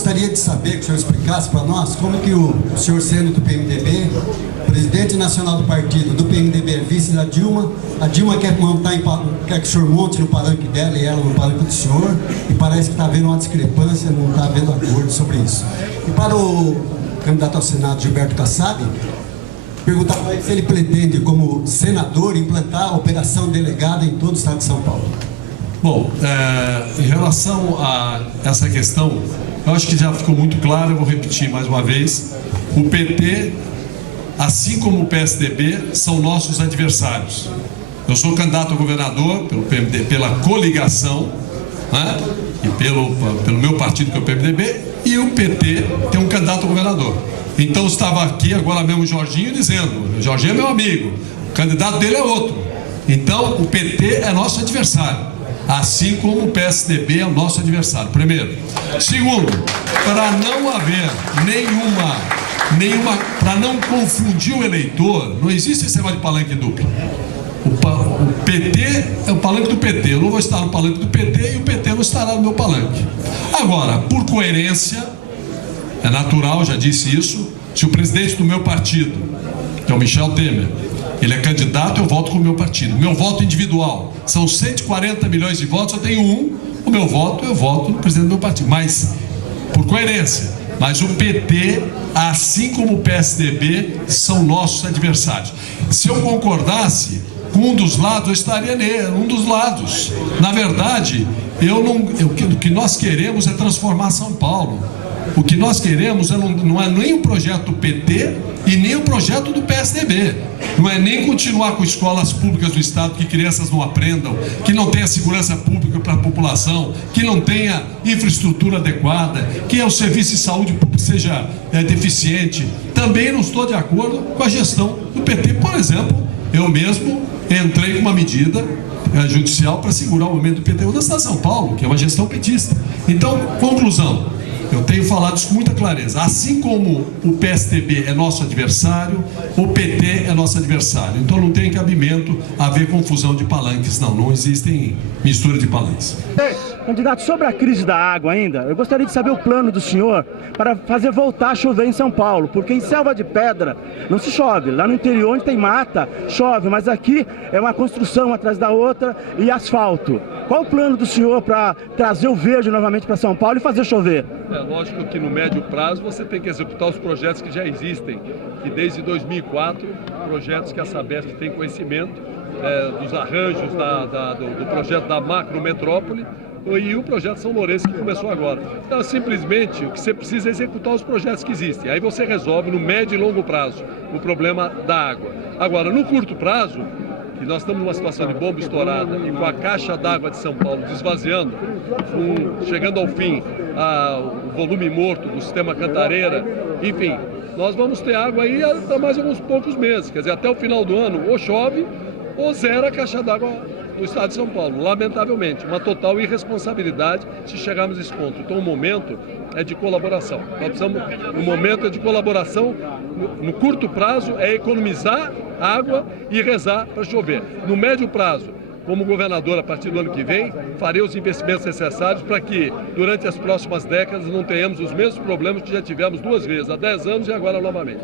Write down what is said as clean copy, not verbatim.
gostaria de saber que o senhor explicasse para nós como que o senhor, sendo do PMDB, presidente nacional do partido, do PMDB, vice da Dilma, a Dilma quer que o senhor monte no palanque dela e ela no palanque do senhor, e parece que está havendo uma discrepância, não está havendo acordo sobre isso. E para o candidato ao Senado, Gilberto Kassab, perguntar para ele se ele pretende, como senador, implantar a operação delegada em todo o estado de São Paulo. Bom, em relação a essa questão, eu acho que já ficou muito claro, eu vou repetir mais uma vez. O PT, assim como o PSDB, são nossos adversários. Eu sou candidato a governador pelo PMDB, pela coligação, né? E pelo meu partido, que é o PMDB, e o PT tem um candidato a governador. Então estava aqui agora mesmo o Jorginho dizendo, o Jorginho é meu amigo, o candidato dele é outro. Então o PT é nosso adversário, assim como o PSDB é o nosso adversário, primeiro. Segundo, para não haver nenhuma, para não confundir o eleitor, não existe esse negócio de palanque duplo. O PT é o palanque do PT, eu não vou estar no palanque do PT e o PT não estará no meu palanque. Agora, por coerência, é natural, já disse isso, se o presidente do meu partido, que é o Michel Temer, ele é candidato, eu voto com o meu partido. Meu voto individual, são 140 milhões de votos, eu tenho um, o meu voto, eu voto no presidente do meu partido. Mas, por coerência, mas o PT, assim como o PSDB, são nossos adversários. Se eu concordasse com um dos lados, eu estaria num dos lados. Na verdade, o que nós queremos é transformar São Paulo. O que nós queremos não é nem o projeto do PT e nem o projeto do PSDB. Não é nem continuar com escolas públicas do Estado que crianças não aprendam, que não tenha segurança pública para a população, que não tenha infraestrutura adequada, que o serviço de saúde pública seja deficiente. Também não estou de acordo com a gestão do PT. Por exemplo, eu mesmo entrei com uma medida judicial para segurar o aumento do IPTU da cidade de São Paulo, que é uma gestão petista. Então, conclusão. Eu tenho falado isso com muita clareza. Assim como o PSDB é nosso adversário, o PT é nosso adversário. Então não tem cabimento haver confusão de palanques, não existem mistura de palanques. Candidato, sobre a crise da água ainda, eu gostaria de saber o plano do senhor para fazer voltar a chover em São Paulo, porque em Selva de Pedra não se chove. Lá no interior, onde tem mata, chove, mas aqui é uma construção atrás da outra e asfalto. Qual o plano do senhor para trazer o verde novamente para São Paulo e fazer chover? É lógico que no médio prazo você tem que executar os projetos que já existem, que desde 2004, projetos que a Sabesp tem conhecimento, dos arranjos do projeto da macrometrópole, e o projeto São Lourenço, que começou agora. Então, simplesmente, o que você precisa é executar os projetos que existem. Aí você resolve no médio e longo prazo o problema da água. Agora, no curto prazo, que nós estamos numa situação de bomba estourada e com a caixa d'água de São Paulo desvaziando, chegando ao fim o volume morto do sistema Cantareira, enfim, nós vamos ter água aí há mais alguns poucos meses. Quer dizer, até o final do ano, ou chove ou zera a caixa d'água do estado de São Paulo, lamentavelmente, uma total irresponsabilidade se chegarmos a esse ponto. Então o momento é de colaboração. O momento é de colaboração, no curto prazo é economizar água e rezar para chover. No médio prazo, como governador, a partir do ano que vem, farei os investimentos necessários para que, durante as próximas décadas, não tenhamos os mesmos problemas que já tivemos 2 vezes, há 10 anos e agora novamente.